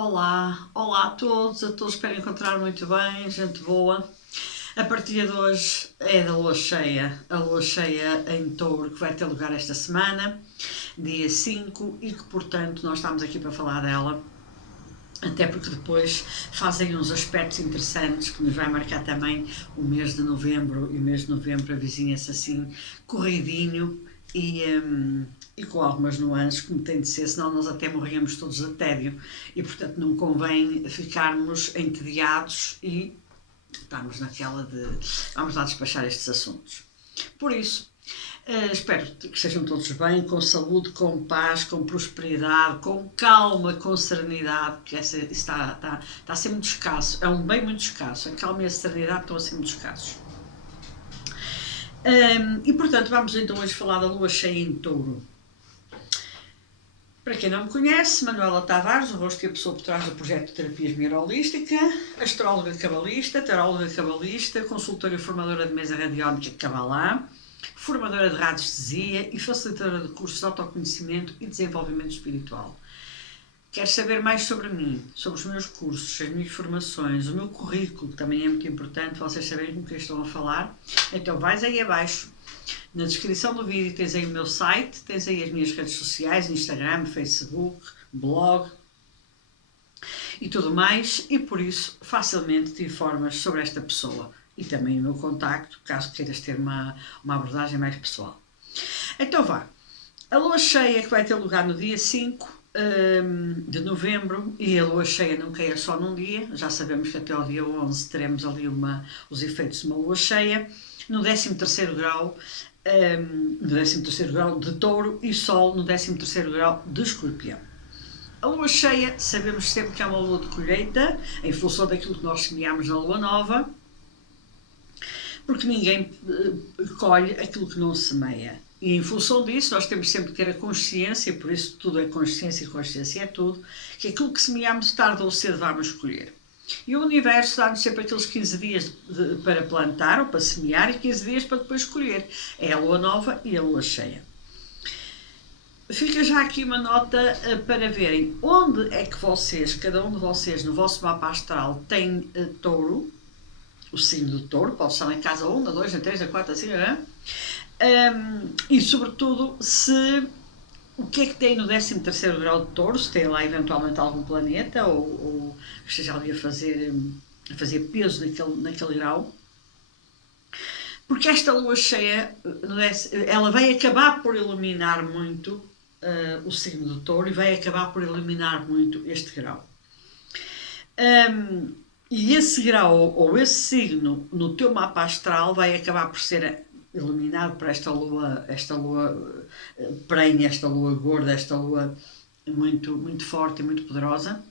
Olá a todos espero encontrar muito bem, gente boa. A partir de hoje é da lua cheia, a lua cheia em Touro, que vai ter lugar esta semana, dia 5, e que portanto nós estamos aqui para falar dela, até porque depois fazem uns aspectos interessantes que nos vai marcar também o mês de novembro, e o mês de novembro avizinha-se assim, corridinho e com algumas nuances, como tem de ser, senão nós até morríamos todos de tédio e portanto não convém ficarmos entediados e estarmos naquela de vamos lá despachar estes assuntos. Por isso, espero que estejam todos bem, com saúde, com paz, com prosperidade, com calma, com serenidade, porque isso está a ser muito escasso, é um bem muito escasso. A calma e a serenidade estão a ser muito escassos. E portanto, vamos então hoje falar da lua cheia em Touro. Para quem não me conhece, Manuela Tavares, o rosto e a pessoa por trás do projeto de terapia esmerolística, astróloga cabalista, taróloga cabalista, consultora e formadora de mesa radiónica Cabalá, formadora de radiestesia e facilitadora de cursos de autoconhecimento e desenvolvimento espiritual. Queres saber mais sobre mim, sobre os meus cursos, as minhas formações, o meu currículo, que também é muito importante, vocês saberem com quem estão a falar? Então vais aí abaixo, na descrição do vídeo tens aí o meu site, tens aí as minhas redes sociais, Instagram, Facebook, blog e tudo mais, e por isso facilmente te informas sobre esta pessoa e também o meu contacto, caso queiras ter uma abordagem mais pessoal. Então vá, a lua cheia que vai ter lugar no dia 5 de novembro, e a lua cheia não caia só num dia, já sabemos que até ao dia 11 teremos ali os efeitos de uma lua cheia, no 13º grau, no 13º grau de Touro e Sol no 13º grau de Escorpião. A lua cheia, sabemos sempre que é uma lua de colheita, em função daquilo que nós semeamos na lua nova, porque ninguém colhe aquilo que não semeia. E em função disso, nós temos sempre que ter a consciência, por isso tudo é consciência e consciência é tudo, que aquilo que semeamos tarde ou cedo vamos colher. E o universo dá-nos sempre aqueles 15 dias para plantar ou para semear e 15 dias para depois colher. É a lua nova e a lua cheia. Fica já aqui uma nota para verem onde é que vocês, cada um de vocês, no vosso mapa astral, tem Touro, o signo do Touro, pode estar na casa 1, na 2, na 3, na 4, assim, não é? E sobretudo o que é que tem no 13º grau de Touro, se tem lá eventualmente algum planeta ou esteja ali a fazer peso naquele grau, porque esta lua cheia ela vai acabar por iluminar muito o signo do Touro e vai acabar por iluminar muito este grau. E esse grau ou esse signo no teu mapa astral vai acabar por ser iluminado por esta lua prenha, esta lua gorda, esta lua muito, muito forte e muito poderosa,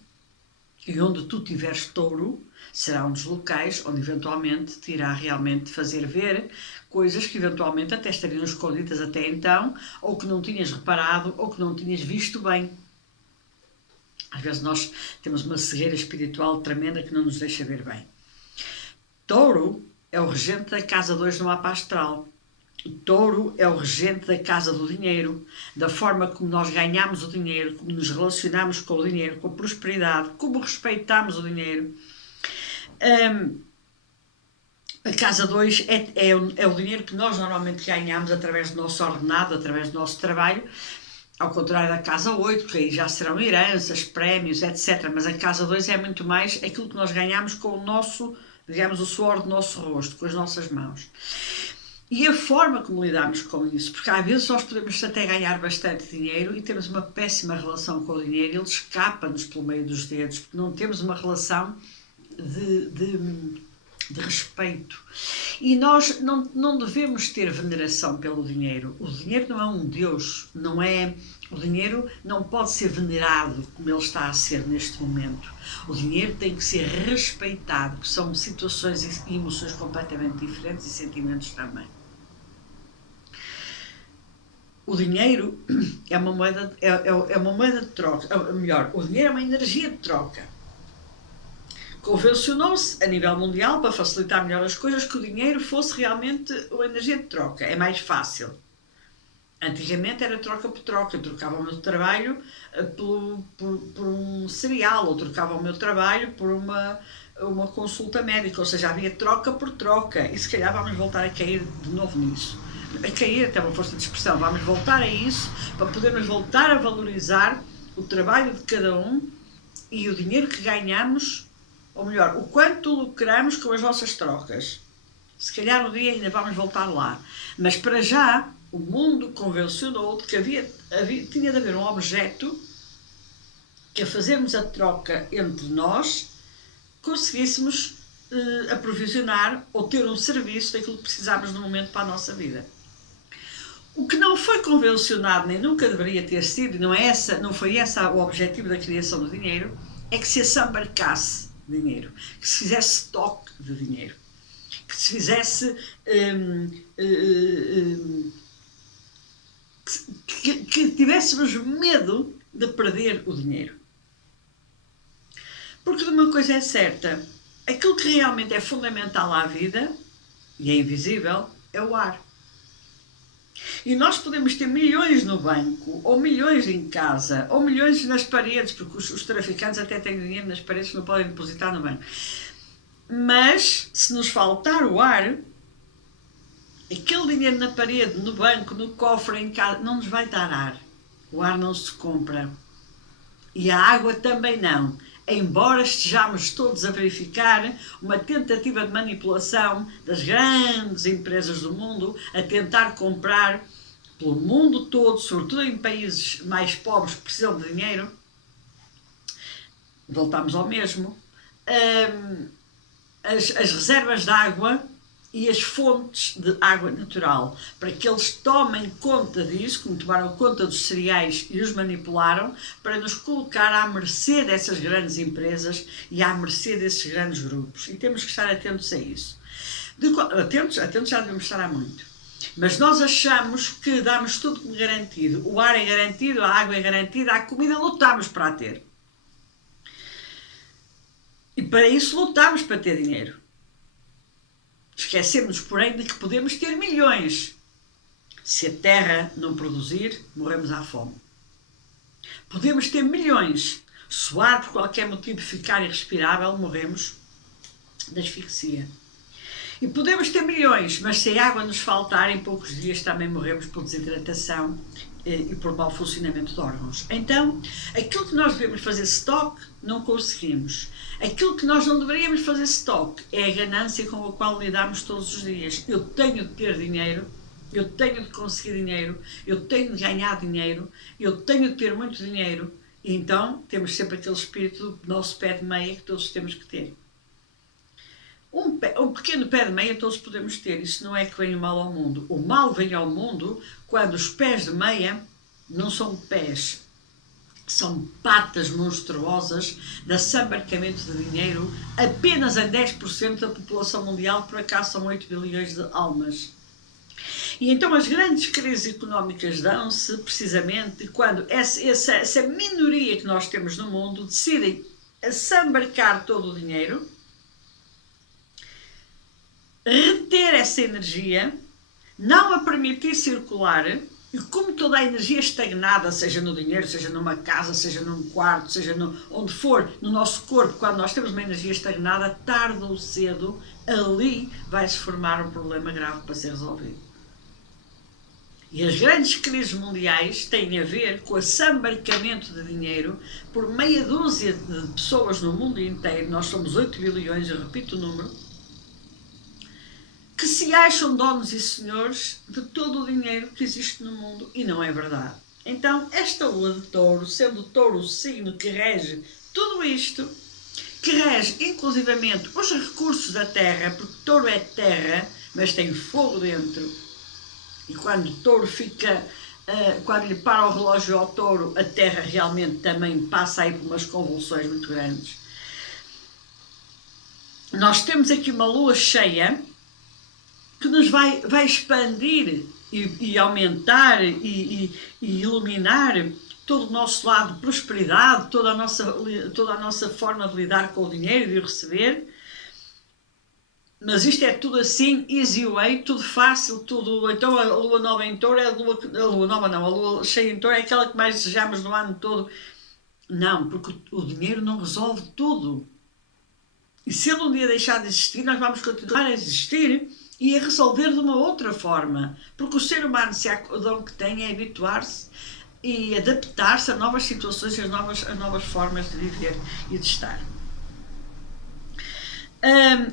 e onde tu tiveres Touro será um dos locais onde eventualmente te irá realmente fazer ver coisas que eventualmente até estariam escondidas até então, ou que não tinhas reparado, ou que não tinhas visto bem. Às vezes nós temos uma cegueira espiritual tremenda que não nos deixa ver bem. Touro é o regente da casa 2 no mapa astral. Touro é o regente da casa do dinheiro, da forma como nós ganhamos o dinheiro, como nos relacionamos com o dinheiro, com a prosperidade, como respeitamos o dinheiro. A casa 2 é o dinheiro que nós normalmente ganhamos através do nosso ordenado, através do nosso trabalho, ao contrário da casa 8, que aí já serão heranças, prémios, etc. Mas a casa 2 é muito mais aquilo que nós ganhamos com o nosso, digamos, o suor do nosso rosto, com as nossas mãos. E a forma como lidamos com isso, porque às vezes nós podemos até ganhar bastante dinheiro e temos uma péssima relação com o dinheiro, ele escapa-nos pelo meio dos dedos, porque não temos uma relação de respeito. E nós não devemos ter veneração pelo dinheiro. O dinheiro não é um Deus, o dinheiro não pode ser venerado como ele está a ser neste momento. O dinheiro tem que ser respeitado, que são situações e emoções completamente diferentes e sentimentos também. O dinheiro é uma moeda de troca, melhor, o dinheiro é uma energia de troca. Convencionou-se a nível mundial, para facilitar melhor as coisas, que o dinheiro fosse realmente uma energia de troca, é mais fácil. Antigamente era troca por troca, eu trocava o meu trabalho por um cereal, ou trocava o meu trabalho por uma consulta médica, ou seja, havia troca por troca, e se calhar vamos voltar a cair de novo nisso. A cair até uma força de expressão, vamos voltar a isso para podermos voltar a valorizar o trabalho de cada um e o dinheiro que ganhamos, ou melhor, o quanto lucramos com as vossas trocas. Se calhar um dia ainda vamos voltar lá. Mas para já, o mundo convencionou de que tinha de haver um objeto que, a fazermos a troca entre nós, conseguíssemos aprovisionar ou ter um serviço daquilo que precisávamos no momento para a nossa vida. O que não foi convencionado, nem nunca deveria ter sido, e não foi esse o objetivo da criação do dinheiro, é que se assambarcasse dinheiro, que se fizesse estoque de dinheiro, que se fizesse que tivéssemos medo de perder o dinheiro. Porque de uma coisa é certa, aquilo que realmente é fundamental à vida, e é invisível, é o ar. E nós podemos ter milhões no banco, ou milhões em casa, ou milhões nas paredes, porque os traficantes até têm dinheiro nas paredes que não podem depositar no banco. Mas, se nos faltar o ar, aquele dinheiro na parede, no banco, no cofre, em casa, não nos vai dar ar. O ar não se compra. E a água também não. Embora estejamos todos a verificar uma tentativa de manipulação das grandes empresas do mundo a tentar comprar pelo mundo todo, sobretudo em países mais pobres que precisam de dinheiro, voltamos ao mesmo, as reservas de água e as fontes de água natural, para que eles tomem conta disso, como tomaram conta dos cereais e os manipularam, para nos colocar à mercê dessas grandes empresas e à mercê desses grandes grupos. E temos que estar atentos a isso. Atentos já devemos estar há muito. Mas nós achamos que damos tudo como garantido. O ar é garantido, a água é garantida, a comida lutamos para a ter. E para isso lutamos para ter dinheiro. Esquecemos, porém, de que podemos ter milhões. Se a terra não produzir, morremos à fome. Podemos ter milhões. Se o ar, por qualquer motivo, ficar irrespirável, morremos de asfixia. E podemos ter milhões, mas se a água nos faltar, em poucos dias também morremos por desidratação e por mau funcionamento de órgãos. Então, aquilo que nós devemos fazer stock, não conseguimos. Aquilo que nós não deveríamos fazer stock é a ganância com a qual lidamos todos os dias. Eu tenho de ter dinheiro, eu tenho de conseguir dinheiro, eu tenho de ganhar dinheiro, eu tenho de ter muito dinheiro. E então, temos sempre aquele espírito do nosso pé de meia que todos temos que ter. Um pequeno pé de meia todos podemos ter, isso não é que vem o mal ao mundo. O mal vem ao mundo quando os pés de meia não são pés, são patas monstruosas de assambarcamento de dinheiro apenas a 10% da população mundial, por acaso são 8 bilhões de almas. E então as grandes crises económicas dão-se precisamente quando essa minoria que nós temos no mundo decidem assambarcar todo o dinheiro, reter essa energia, não a permitir circular, e como toda a energia estagnada, seja no dinheiro, seja numa casa, seja num quarto, seja onde for, no nosso corpo, quando nós temos uma energia estagnada, tarde ou cedo, ali vai-se formar um problema grave para ser resolvido. E as grandes crises mundiais têm a ver com o assambarcamento de dinheiro por meia dúzia de pessoas no mundo inteiro, nós somos 8 bilhões, eu repito o número, que se acham donos e senhores de todo o dinheiro que existe no mundo, e não é verdade. Então, esta lua de touro, sendo o touro o signo que rege tudo isto, que rege inclusivamente os recursos da terra, porque touro é terra, mas tem fogo dentro, e quando o touro fica, quando lhe para o relógio ao touro, a terra realmente também passa aí por umas convulsões muito grandes. Nós temos aqui uma lua cheia, que nos vai expandir e aumentar e iluminar todo o nosso lado de prosperidade, toda a nossa forma de lidar com o dinheiro e de o receber. Mas isto é tudo assim, easy way, tudo fácil, tudo. Então a lua nova em touro é a lua nova não, a lua cheia em touro é aquela que mais desejamos no ano todo. Não, porque o dinheiro não resolve tudo. E se ele um dia deixar de existir, nós vamos continuar a existir e a resolver de uma outra forma. Porque o ser humano, se há o dom que tem, é habituar-se e adaptar-se a novas situações, a novas formas de viver e de estar.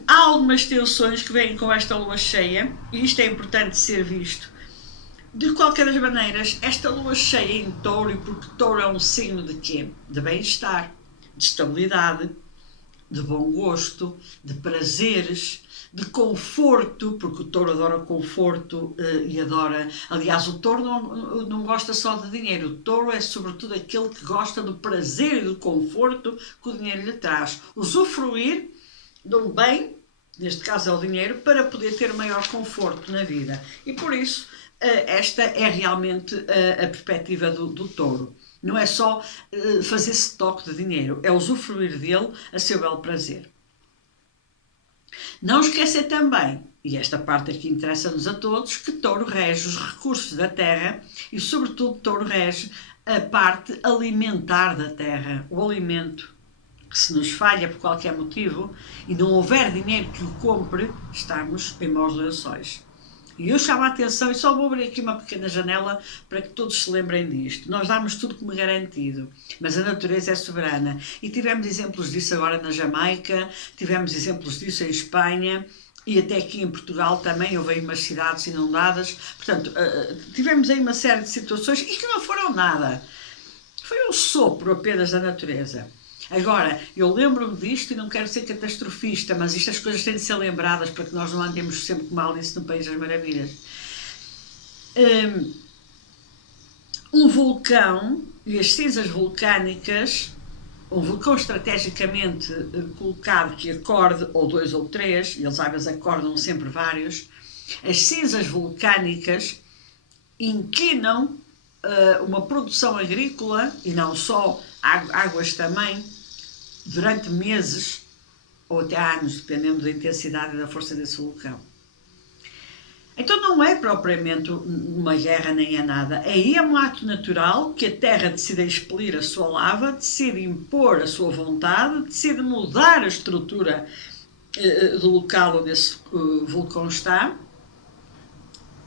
Há algumas tensões que vêm com esta lua cheia, e isto é importante ser visto. De qualquer das maneiras, esta lua cheia em touro, porque touro é um signo de quê? De bem-estar, de estabilidade, de bom gosto, de prazeres, de conforto, porque o touro adora conforto e adora... Aliás, o touro não gosta só de dinheiro, o touro é sobretudo aquele que gosta do prazer e do conforto que o dinheiro lhe traz. Usufruir de um bem, neste caso é o dinheiro, para poder ter maior conforto na vida. E por isso, esta é realmente a perspectiva do touro. Não é só fazer estoque de dinheiro, é usufruir dele a seu belo prazer. Não esquecer também, e esta parte aqui interessa-nos a todos, que touro rege os recursos da terra e, sobretudo, touro rege a parte alimentar da terra, o alimento. Que se nos falha por qualquer motivo e não houver dinheiro que o compre, estamos em maus lençóis. E eu chamo a atenção, e só vou abrir aqui uma pequena janela para que todos se lembrem disto. Nós damos tudo como garantido, mas a natureza é soberana. E tivemos exemplos disso agora na Jamaica, tivemos exemplos disso em Espanha, e até aqui em Portugal também houve aí umas cidades inundadas. Portanto, tivemos aí uma série de situações e que não foram nada. Foi um sopro apenas da natureza. Agora, eu lembro-me disto e não quero ser catastrofista, mas estas coisas têm de ser lembradas para que nós não andemos sempre como Alice no País das Maravilhas. Um vulcão e as cinzas vulcânicas, um vulcão estrategicamente colocado que acorde, ou dois ou três, e eles às vezes acordam sempre vários, as cinzas vulcânicas inquinam uma produção agrícola, e não só, águas também, durante meses ou até anos, dependendo da intensidade e da força desse vulcão. Então não é propriamente uma guerra nem é nada, é um ato natural que a Terra decide expelir a sua lava, decide impor a sua vontade, decide mudar a estrutura do local onde esse vulcão está.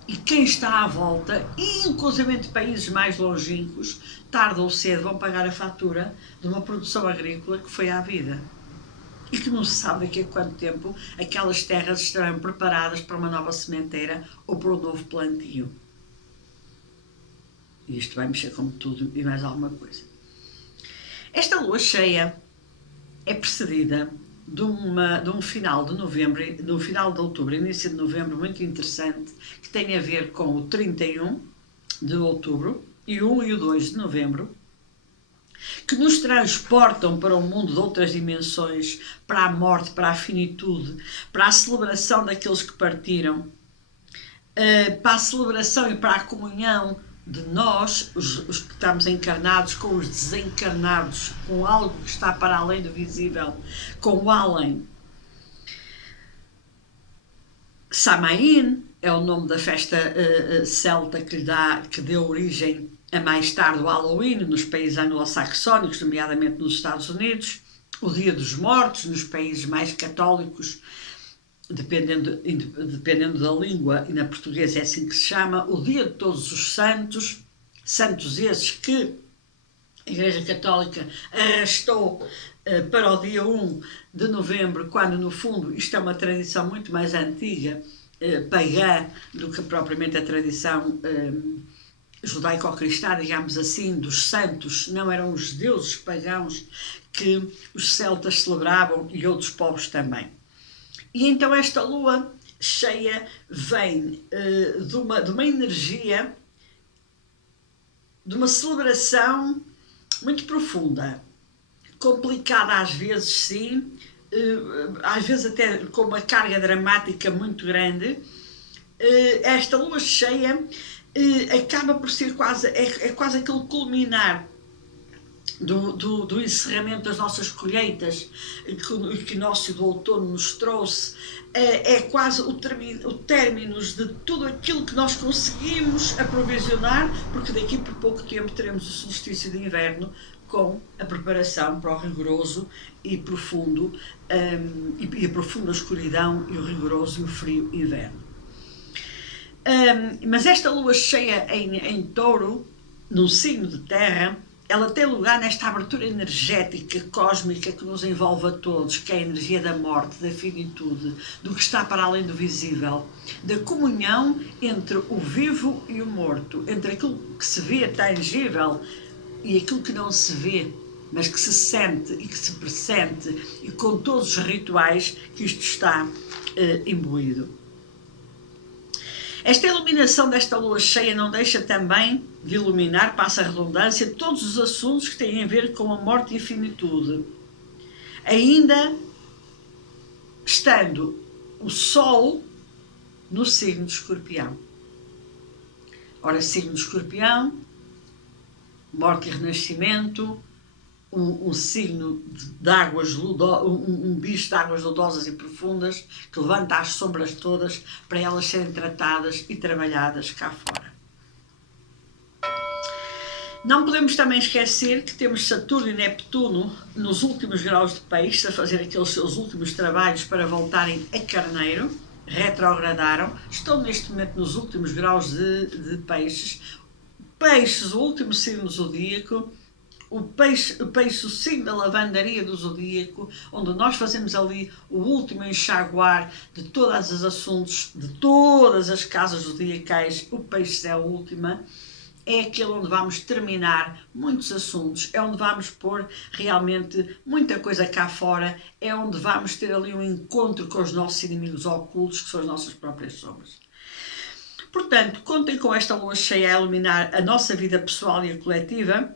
E quem está à volta, inclusive países mais longínquos, tarde ou cedo vão pagar a fatura de uma produção agrícola que foi à vida. E que não se sabe daqui a quanto tempo aquelas terras estarão preparadas para uma nova sementeira ou para um novo plantio. E isto vai mexer com tudo e mais alguma coisa. Esta lua cheia é precedida de um final de novembro, no final de outubro, início de novembro, muito interessante, que tem a ver com o 31 de outubro e o 1 e o 2 de novembro, que nos transportam para um mundo de outras dimensões, para a morte, para a finitude, para a celebração daqueles que partiram, para a celebração e para a comunhão de nós, os que estamos encarnados, com os desencarnados, com algo que está para além do visível, com o além. Samhain é o nome da festa celta que deu origem a mais tarde o Halloween nos países anglo-saxónicos, nomeadamente nos Estados Unidos, o Dia dos Mortos nos países mais católicos, dependendo da língua, e na portuguesa é assim que se chama, o Dia de Todos os Santos, santos esses que a Igreja Católica arrastou para o dia 1 de novembro, quando no fundo isto é uma tradição muito mais antiga, pagã, do que propriamente a tradição judaico-cristã, digamos assim, dos santos. Não eram os deuses pagãos que os celtas celebravam e outros povos também. E então esta lua cheia vem de uma energia, de uma celebração muito profunda, complicada às vezes, sim, às vezes até com uma carga dramática muito grande. Esta lua cheia acaba por ser quase aquele culminar do encerramento das nossas colheitas que o equinócio do outono nos trouxe, é quase o término de tudo aquilo que nós conseguimos aprovisionar, porque daqui por pouco tempo teremos o solstício de inverno, com a preparação para o rigoroso e profundo, e a profunda escuridão e o rigoroso e o frio inverno. Mas esta lua cheia em Touro, no signo de terra, ela tem lugar nesta abertura energética cósmica que nos envolve a todos, que é a energia da morte, da finitude, do que está para além do visível, da comunhão entre o vivo e o morto, entre aquilo que se vê tangível e aquilo que não se vê, mas que se sente e que se pressente, e com todos os rituais que isto está imbuído. Esta iluminação desta lua cheia não deixa também de iluminar, passa a redundância, todos os assuntos que têm a ver com a morte e a finitude. Ainda estando o Sol no signo de Escorpião. Ora, signo de Escorpião, morte e renascimento, um signo de águas um bicho de águas ludosas e profundas que levanta as sombras todas para elas serem tratadas e trabalhadas cá fora. Não podemos também esquecer que temos Saturno e Neptuno nos últimos graus de Peixes a fazer aqueles seus últimos trabalhos para voltarem a Carneiro, retrogradaram, estão neste momento nos últimos graus de Peixes. Peixes, o último signo zodíaco, o peixe, o signo da lavandaria do zodíaco, onde nós fazemos ali o último enxaguar de todos os assuntos, de todas as casas zodiacais. O peixe é a última, é aquele onde vamos terminar muitos assuntos, é onde vamos pôr realmente muita coisa cá fora, é onde vamos ter ali um encontro com os nossos inimigos ocultos, que são as nossas próprias sombras. Portanto, contem com esta lua cheia a iluminar a nossa vida pessoal e a coletiva,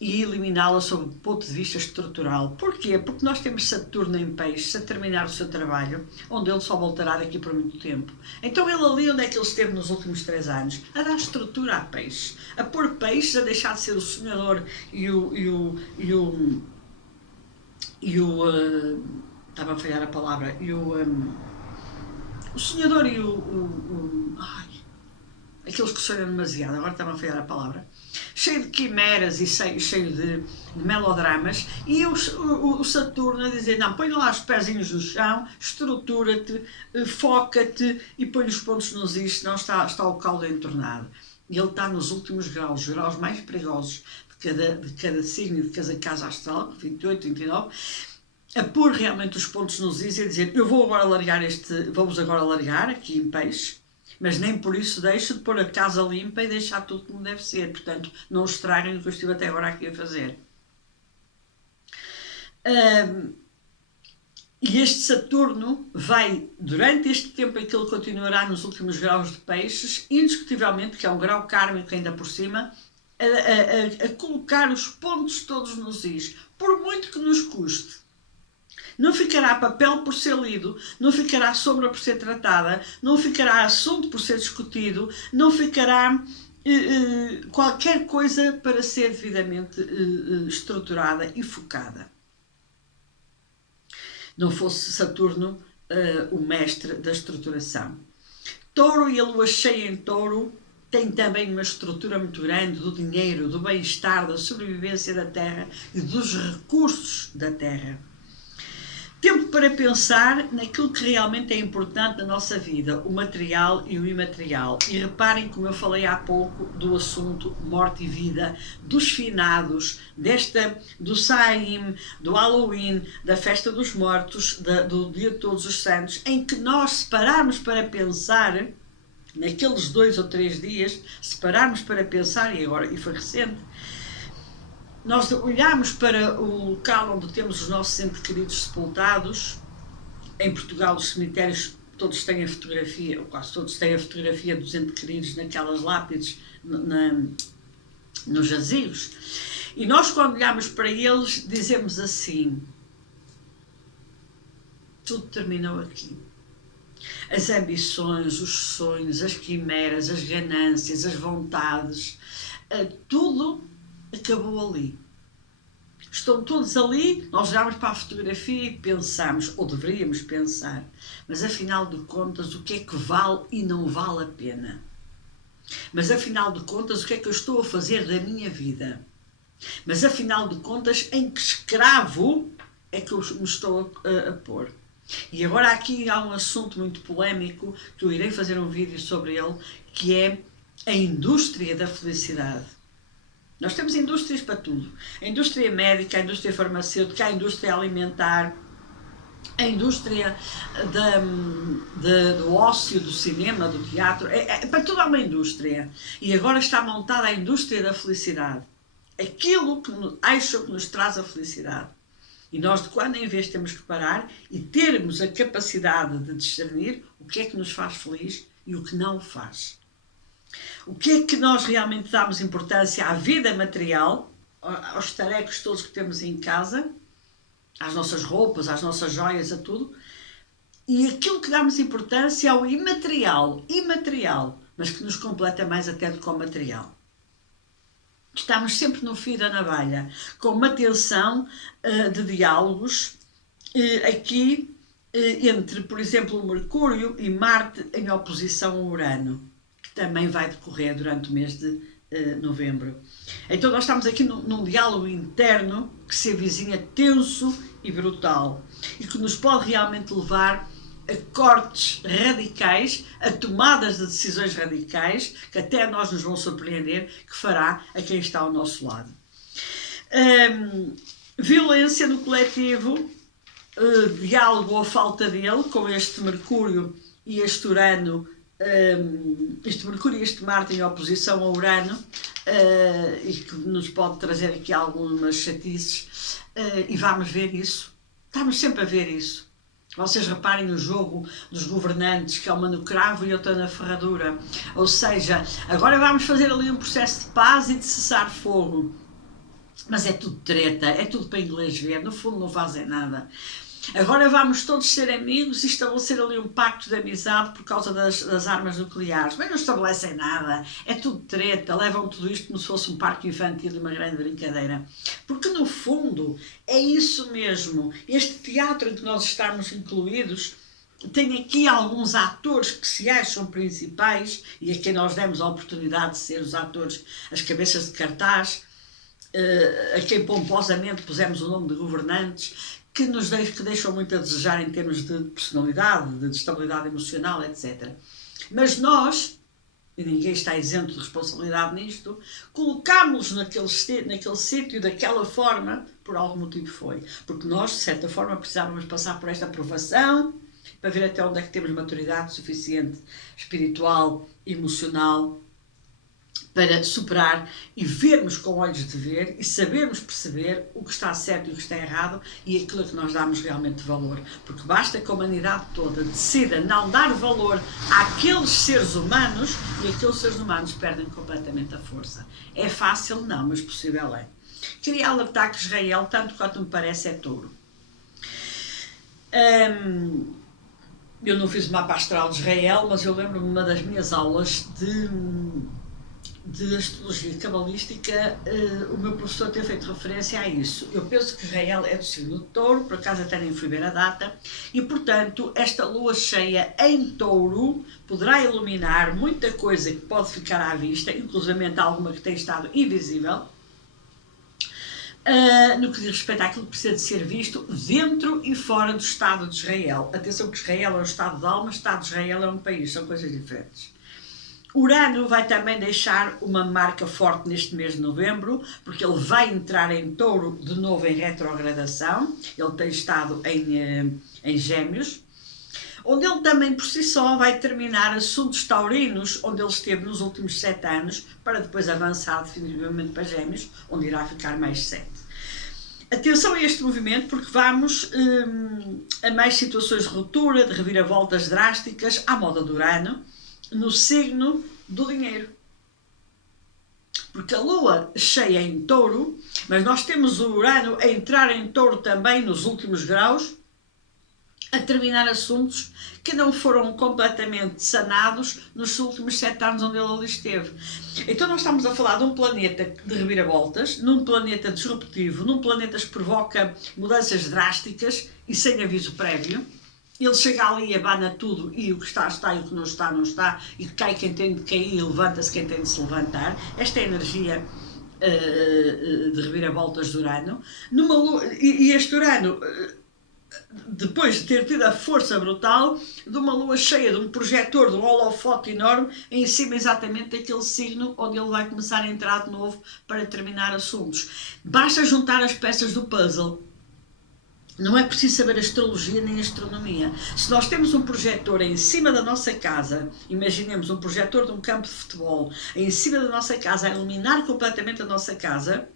e eliminá-la sob o ponto de vista estrutural. Porquê? Porque nós temos Saturno em Peixes a terminar o seu trabalho, onde ele só voltará daqui por muito tempo. Então ele ali, onde é que ele esteve nos últimos 3 anos? A dar estrutura a Peixes, a pôr Peixes, a deixar de ser o sonhador estava a falhar a palavra, o sonhador e aqueles que sonham demasiado, agora estava a falhar a palavra, cheio de quimeras e cheio de melodramas, e o Saturno a dizer, não, põe lá os pezinhos no chão, estrutura-te, foca-te e põe os pontos nos is, senão está o caldo entornado. E ele está nos últimos graus, os graus mais perigosos de cada signo, de cada casa astral, 28, 29, a pôr realmente os pontos nos is e a dizer, eu vou agora largar vamos agora largar aqui em Peixe, mas nem por isso deixo de pôr a casa limpa e deixar tudo como deve ser. Portanto, não estraguem o que eu estive até agora aqui a fazer. E este Saturno vai, durante este tempo em que ele continuará nos últimos graus de Peixes, indiscutivelmente, que é um grau kármico ainda por cima, a colocar os pontos todos nos is, por muito que nos custe. Não ficará papel por ser lido, não ficará sombra por ser tratada, não ficará assunto por ser discutido, não ficará qualquer coisa para ser devidamente estruturada e focada. Não fosse Saturno o mestre da estruturação. Touro e a lua cheia em Touro tem também uma estrutura muito grande do dinheiro, do bem-estar, da sobrevivência da terra e dos recursos da terra. Tempo para pensar naquilo que realmente é importante na nossa vida, o material e o imaterial. E reparem, como eu falei há pouco, do assunto morte e vida, dos finados, do Saim, do Halloween, da festa dos mortos, do dia de todos os santos, em que nós separarmos para pensar, naqueles 2 ou 3 dias, separarmos para pensar, e foi recente, nós olhamos para o local onde temos os nossos entes queridos sepultados. Em Portugal, os cemitérios todos têm a fotografia, ou quase todos têm a fotografia dos entes queridos naquelas lápides, nos jazigos. E nós, quando olhamos para eles, dizemos assim: tudo terminou aqui. As ambições, os sonhos, as quimeras, as ganâncias, as vontades, tudo acabou ali. Estão todos ali, nós olhamos para a fotografia e pensamos, ou deveríamos pensar, mas afinal de contas, o que é que vale e não vale a pena? Mas afinal de contas, o que é que eu estou a fazer da minha vida? Mas afinal de contas, em que escravo é que eu me estou a pôr? E agora aqui há um assunto muito polémico, que eu irei fazer um vídeo sobre ele, que é a indústria da felicidade. Nós temos indústrias para tudo. A indústria médica, a indústria farmacêutica, a indústria alimentar, a indústria do ócio, do cinema, do teatro. Para tudo há uma indústria. E agora está montada a indústria da felicidade. Aquilo que acham que nos traz a felicidade. E nós, de quando em vez, temos que parar e termos a capacidade de discernir o que é que nos faz feliz e o que não o faz. O que é que nós realmente damos importância à vida material, aos tarecos todos que temos em casa, às nossas roupas, às nossas joias, a tudo, e aquilo que damos importância ao imaterial, mas que nos completa mais até do que ao material. Estamos sempre no fio da navalha, com uma tensão de diálogos aqui entre, por exemplo, o Mercúrio e Marte em oposição ao Urano, que também vai decorrer durante o mês de novembro. Então nós estamos aqui num diálogo interno que se avizinha tenso e brutal e que nos pode realmente levar a cortes radicais, a tomadas de decisões radicais, que até nós nos vão surpreender, que fará a quem está ao nosso lado. Violência no coletivo, diálogo ou falta dele, com este Mercúrio e este Urano, este Mercúrio e este Marte em oposição ao Urano, e que nos pode trazer aqui algumas chatices, e vamos ver isso. Estamos sempre a ver isso. Vocês reparem o jogo dos governantes, que é uma no cravo e outra na ferradura. Ou seja, agora vamos fazer ali um processo de paz e de cessar fogo. Mas é tudo treta, é tudo para inglês ver, no fundo não fazem nada. Agora vamos todos ser amigos e estabelecer ali um pacto de amizade por causa das armas nucleares. Mas não estabelecem nada, é tudo treta, levam tudo isto como se fosse um parque infantil e uma grande brincadeira. Porque no fundo é isso mesmo, este teatro em que nós estamos incluídos tem aqui alguns atores que se acham principais e a quem nós demos a oportunidade de ser os atores, as cabeças de cartaz, a quem pomposamente pusemos o nome de governantes, que deixam muito a desejar em termos de personalidade, de estabilidade emocional, etc. Mas nós, e ninguém está isento de responsabilidade nisto, colocámos-los naquele sítio daquela forma, por algum motivo foi. Porque nós, de certa forma, precisávamos passar por esta aprovação, para ver até onde é que temos maturidade suficiente, espiritual, emocional, para superar e vermos com olhos de ver e sabermos perceber o que está certo e o que está errado e aquilo que nós damos realmente valor. Porque basta que a humanidade toda decida não dar valor àqueles seres humanos e aqueles seres humanos perdem completamente a força. É fácil? Não, mas possível é. Queria alertar que Israel, tanto quanto me parece, é touro. Eu não fiz o mapa astral de Israel, mas eu lembro-me de uma das minhas aulas de astrologia cabalística, o meu professor ter feito referência a isso. Eu penso que Israel é do signo de Touro, por acaso até nem fui ver a data, e portanto esta lua cheia em Touro poderá iluminar muita coisa que pode ficar à vista, inclusive alguma que tem estado invisível, no que diz respeito àquilo que precisa de ser visto dentro e fora do Estado de Israel. Atenção que Israel é um Estado de alma, Estado de Israel é um país, são coisas diferentes. Urano vai também deixar uma marca forte neste mês de novembro, porque ele vai entrar em Touro de novo em retrogradação. Ele tem estado em Gêmeos, onde ele também por si só vai terminar assuntos taurinos, onde ele esteve nos últimos 7 anos, para depois avançar definitivamente para Gêmeos, onde irá ficar mais 7. Atenção a este movimento, porque vamos a mais situações de ruptura, de reviravoltas drásticas, à moda do Urano, no signo do dinheiro. Porque a lua cheia em Touro, mas nós temos o Urano a entrar em Touro também nos últimos graus, a terminar assuntos que não foram completamente sanados nos últimos 7 anos onde ele ali esteve. Então nós estamos a falar de um planeta de reviravoltas, num planeta disruptivo, num planeta que provoca mudanças drásticas e sem aviso prévio. Ele chega ali e abana tudo, e o que está, está, e o que não está, não está, e cai quem tem de cair, e levanta-se quem tem de se levantar. Esta é a energia de reviravoltas de Urano. E este Urano, depois de ter tido a força brutal de uma lua cheia, de um projetor, de um holofote enorme, em cima exatamente daquele signo onde ele vai começar a entrar de novo para terminar assuntos. Basta juntar as peças do puzzle. Não é preciso saber astrologia nem astronomia. Se nós temos um projetor em cima da nossa casa, imaginemos um projetor de um campo de futebol, em cima da nossa casa, a iluminar completamente a nossa casa,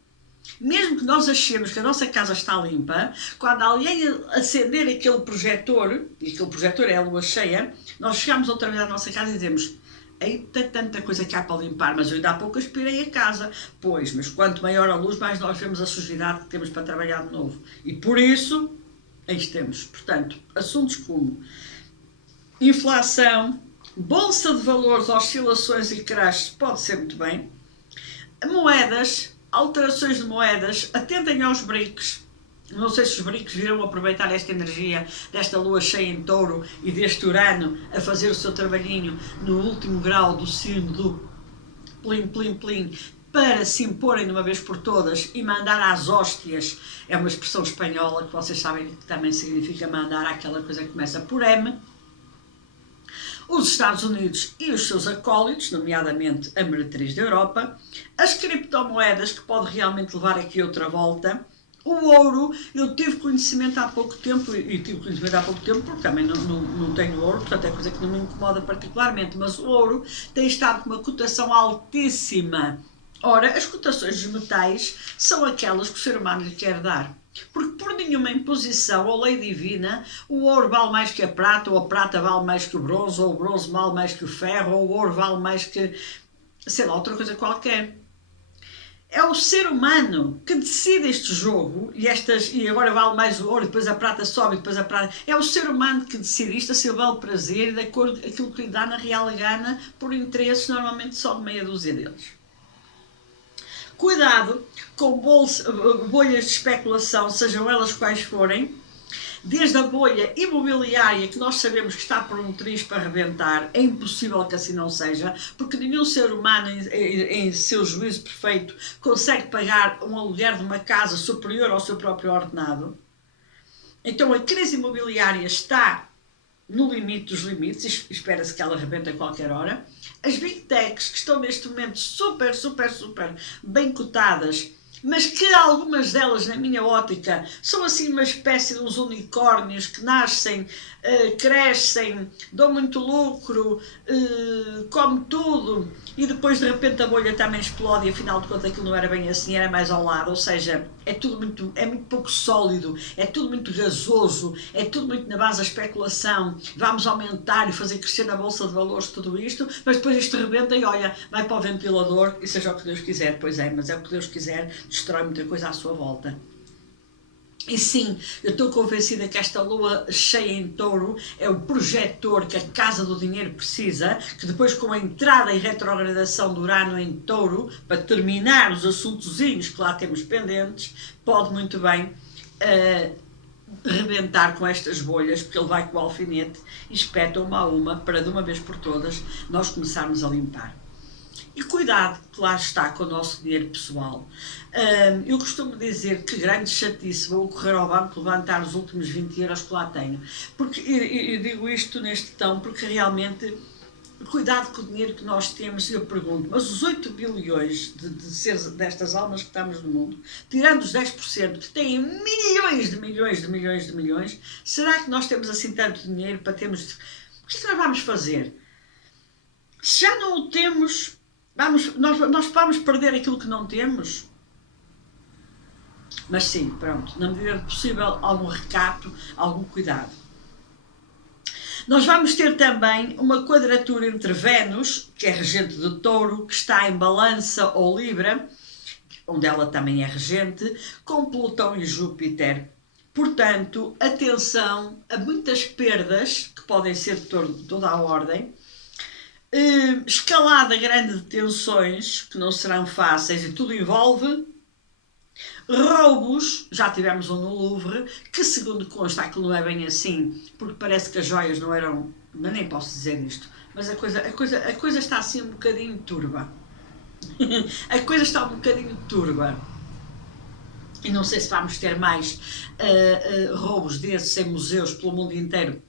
mesmo que nós achemos que a nossa casa está limpa, quando alguém acender aquele projetor, e aquele projetor é a lua cheia, nós chegamos outra vez à nossa casa e dizemos: eita, tanta coisa que há para limpar, mas eu ainda há pouco aspirei a casa. Pois, mas quanto maior a luz, mais nós vemos a sujidade que temos para trabalhar de novo. E por isso, aí estamos. Portanto, assuntos como inflação, bolsa de valores, oscilações e crashes, pode ser muito bem. Moedas, alterações de moedas, atentem aos BRICS. Não sei se os BRICS viram aproveitar esta energia desta lua cheia em Touro e deste Urano a fazer o seu trabalhinho no último grau do signo do plim, plim, plim, para se imporem de uma vez por todas e mandar às hóstias. É uma expressão espanhola que vocês sabem que também significa mandar aquela coisa que começa por M. Os Estados Unidos e os seus acólitos, nomeadamente a meretriz da Europa, as criptomoedas, que pode realmente levar aqui outra volta, o ouro. Eu tive conhecimento há pouco tempo, porque também não tenho ouro, portanto é coisa que não me incomoda particularmente, mas o ouro tem estado com uma cotação altíssima. Ora, as cotações dos metais são aquelas que o ser humano lhe quer dar. Porque por nenhuma imposição ou lei divina, o ouro vale mais que a prata, ou a prata vale mais que o bronze, ou o bronze vale mais que o ferro, ou o ouro vale mais que, sei lá, outra coisa qualquer. É o ser humano que decide este jogo, e agora vale mais o ouro, depois a prata sobe, depois a prata... É o ser humano que decide isto a seu belo prazer, de acordo com aquilo que lhe dá na real gana, por interesses normalmente só de meia dúzia deles. Cuidado com bolhas de especulação, sejam elas quais forem, desde a bolha imobiliária, que nós sabemos que está por um triz para arrebentar. É impossível que assim não seja, porque nenhum ser humano em seu juízo perfeito consegue pagar um aluguer de uma casa superior ao seu próprio ordenado. Então a crise imobiliária está no limite dos limites, espera-se que ela arrebente a qualquer hora. As Big Techs, que estão neste momento super bem cotadas, mas que algumas delas, na minha ótica, são assim uma espécie de uns unicórnios que nascem, crescem, dão muito lucro, comem tudo, e depois de repente a bolha também explode e afinal de contas aquilo não era bem assim, era mais ao lado. Ou seja, é muito pouco sólido, é tudo muito gasoso, é tudo muito na base da especulação. Vamos aumentar e fazer crescer na bolsa de valores tudo isto, mas depois isto rebenta e olha, vai para o ventilador e seja o que Deus quiser. Pois é, mas é o que Deus quiser, destrói muita coisa à sua volta. E sim, eu estou convencida que esta lua cheia em Touro é o projetor que a Casa do Dinheiro precisa, que depois, com a entrada e retrogradação do Urano em Touro, para terminar os assuntozinhos que lá temos pendentes, pode muito bem rebentar com estas bolhas, porque ele vai com o alfinete e espeta uma a uma, para de uma vez por todas nós começarmos a limpar. E cuidado que lá está com o nosso dinheiro pessoal. Eu costumo dizer que grande chatice vou correr ao banco levantar os últimos 20 euros que lá tenho. Porque eu digo isto neste tom, porque realmente, cuidado com o dinheiro que nós temos. Eu pergunto, mas os 8 bilhões destas almas que estamos no mundo, tirando os 10% que têm milhões de milhões, será que nós temos assim tanto dinheiro para termos... O que é que nós vamos fazer? Se já não o temos... Nós vamos perder aquilo que não temos? Mas sim, pronto, na medida do possível, algum recato, algum cuidado. Nós vamos ter também uma quadratura entre Vênus, que é regente de Touro, que está em Balança ou Libra, onde ela também é regente, com Plutão e Júpiter. Portanto, atenção a muitas perdas, que podem ser de toda a ordem, escalada grande de tensões, que não serão fáceis, e tudo envolve roubos. Já tivemos um no Louvre, que segundo consta, aquilo não é bem assim, porque parece que as joias não eram, mas nem posso dizer isto, mas a coisa está assim um bocadinho turva. A coisa está um bocadinho turva. E não sei se vamos ter mais roubos desses em museus pelo mundo inteiro.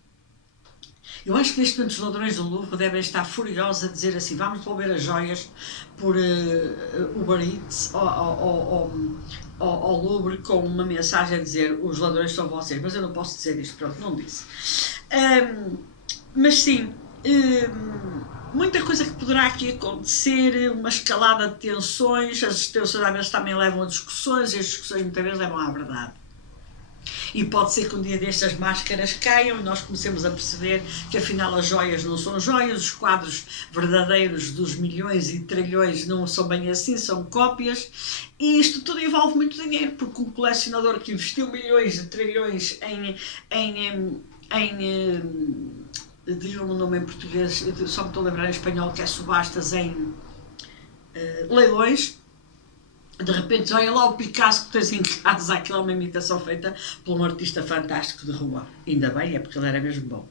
Eu acho que neste momento os ladrões do Louvre devem estar furiosos a dizer assim: vamos devolver as joias por Uber Eats ao Louvre, com uma mensagem a dizer: os ladrões são vocês. Mas eu não posso dizer isto, pronto, não disse. Mas sim, muita coisa que poderá aqui acontecer, uma escalada de tensões. As tensões às vezes também levam a discussões, e as discussões muitas vezes levam à verdade. E pode ser que um dia destas máscaras caiam e nós comecemos a perceber que afinal as joias não são joias, os quadros verdadeiros dos milhões e trilhões não são bem assim, são cópias. E isto tudo envolve muito dinheiro, porque um colecionador que investiu milhões e trilhões diga-me o nome em português, só me estou a lembrar em espanhol, que é subastas em leilões. De repente, olha lá o Picasso que tens em casa, aquela é uma imitação feita por um artista fantástico de rua. Ainda bem, é porque ele era mesmo bom.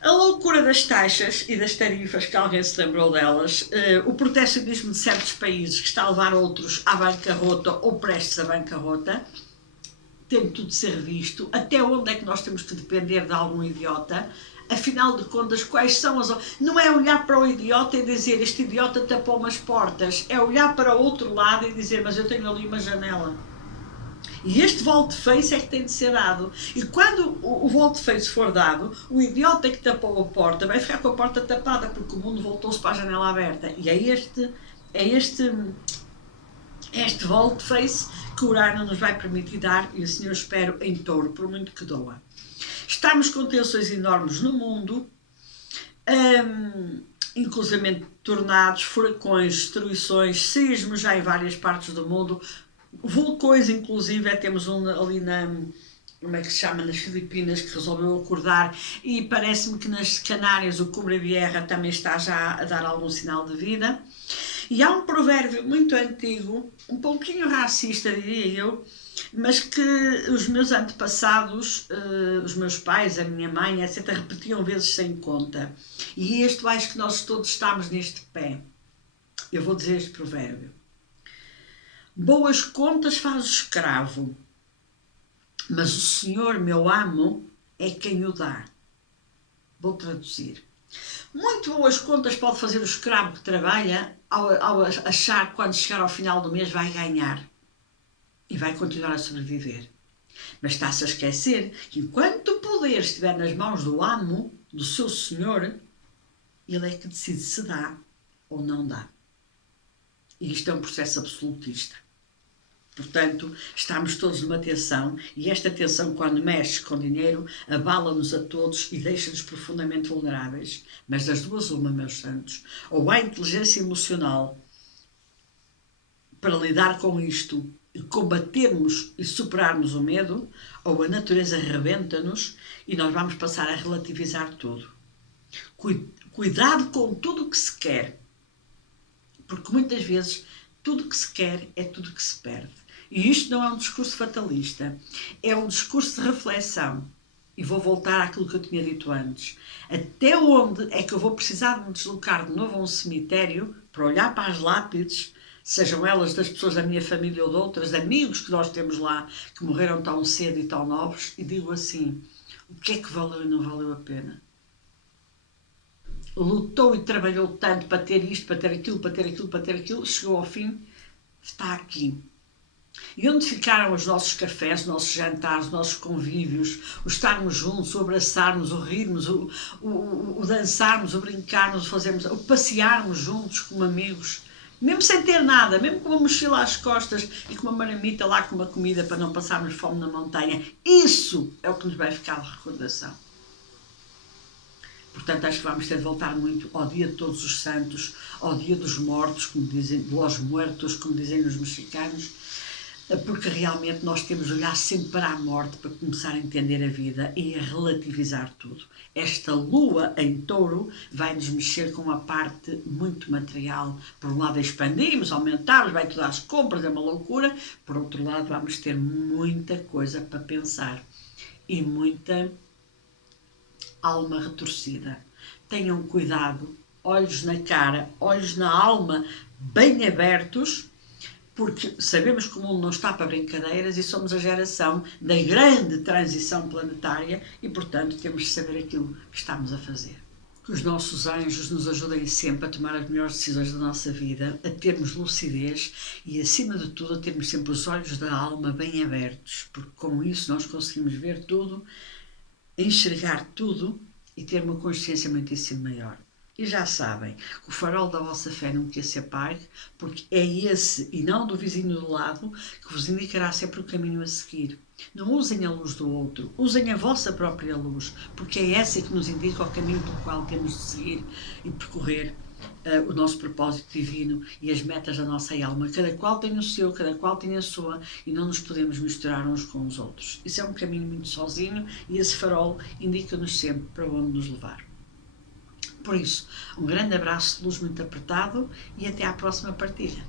A loucura das taxas e das tarifas, que alguém se lembrou delas, o proteccionismo de certos países que está a levar outros à bancarrota ou prestes à bancarrota, tem tudo de ser visto. Até onde é que nós temos que depender de algum idiota? Afinal de contas, quais são as... Não é olhar para o idiota e dizer: este idiota tapou umas portas. É olhar para o outro lado e dizer: mas eu tenho ali uma janela. E este volte-face é que tem de ser dado. E quando o volte-face for dado, o idiota que tapou a porta vai ficar com a porta tapada, porque o mundo voltou-se para a janela aberta. E é este volte-face que o Urano nos vai permitir dar, e o Senhor espero em Touro, por muito que doa. Estamos com tensões enormes no mundo, inclusive tornados, furacões, destruições, sismos já em várias partes do mundo, vulcões inclusive, temos um ali como é que se chama, nas Filipinas, que resolveu acordar, e parece-me que nas Canárias o Cumbre-Vieja também está já a dar algum sinal de vida. E há um provérbio muito antigo, um pouquinho racista, diria eu, mas que os meus antepassados, os meus pais, a minha mãe, etc., repetiam vezes sem conta. E este, acho que nós todos estamos neste pé. Eu vou dizer este provérbio: boas contas faz o escravo, mas o Senhor, meu amo, é quem o dá. Vou traduzir. Muito boas contas pode fazer o escravo que trabalha ao achar que quando chegar ao final do mês vai ganhar e vai continuar a sobreviver. Mas está-se a esquecer que enquanto o poder estiver nas mãos do amo, do seu senhor, ele é que decide se dá ou não dá. E isto é um processo absolutista. Portanto, estamos todos numa tensão, e esta tensão, quando mexe com dinheiro, abala-nos a todos e deixa-nos profundamente vulneráveis. Mas das duas uma, meus santos: ou há inteligência emocional para lidar com isto e combatermos e superarmos o medo, ou a natureza rebenta-nos e nós vamos passar a relativizar tudo. Cuidado com tudo o que se quer, porque muitas vezes tudo o que se quer é tudo o que se perde. E isto não é um discurso fatalista, é um discurso de reflexão. E vou voltar àquilo que eu tinha dito antes. Até onde é que eu vou precisar de me deslocar de novo a um cemitério para olhar para as lápides, sejam elas das pessoas da minha família ou de outras, de amigos que nós temos lá, que morreram tão cedo e tão novos, e digo assim: o que é que valeu e não valeu a pena? Lutou e trabalhou tanto para ter isto, para ter aquilo, para ter aquilo, para ter aquilo, chegou ao fim, está aqui. E onde ficaram os nossos cafés, os nossos jantares, os nossos convívios, o estarmos juntos, o abraçarmos, o rirmos, o dançarmos, o brincarmos, o passearmos juntos como amigos, mesmo sem ter nada, mesmo com uma mochila às costas e com uma marmita lá com uma comida para não passarmos fome na montanha? Isso é o que nos vai ficar de recordação. Portanto, acho que vamos ter de voltar muito ao dia de Todos os Santos, ao dia dos mortos, como dizem, de los muertos, como dizem os mexicanos. porque realmente nós temos de olhar sempre para a morte para começar a entender a vida e a relativizar tudo. Esta lua em touro vai nos mexer com a parte muito material. Por um lado expandimos, aumentamos, vai tudo às compras, é uma loucura. Por outro lado vamos ter muita coisa para pensar e muita alma retorcida. Tenham cuidado, olhos na cara, olhos na alma bem abertos, porque sabemos que o mundo não está para brincadeiras e somos a geração da grande transição planetária e, portanto, temos de saber aquilo que estamos a fazer. Que os nossos anjos nos ajudem sempre a tomar as melhores decisões da nossa vida, a termos lucidez e, acima de tudo, a termos sempre os olhos da alma bem abertos, porque com isso nós conseguimos ver tudo, enxergar tudo e ter uma consciência muitíssimo maior. E já sabem, o farol da vossa fé nunca se apague, porque é esse e não do vizinho do lado que vos indicará sempre o caminho a seguir. Não usem a luz do outro, usem a vossa própria luz, porque é essa que nos indica o caminho pelo qual temos de seguir e percorrer o nosso propósito divino e as metas da nossa alma. Cada qual tem o seu, cada qual tem a sua e não nos podemos misturar uns com os outros. Isso é um caminho muito sozinho e esse farol indica-nos sempre para onde nos levar. Por isso, um grande abraço de luz muito apertado e até à próxima partilha.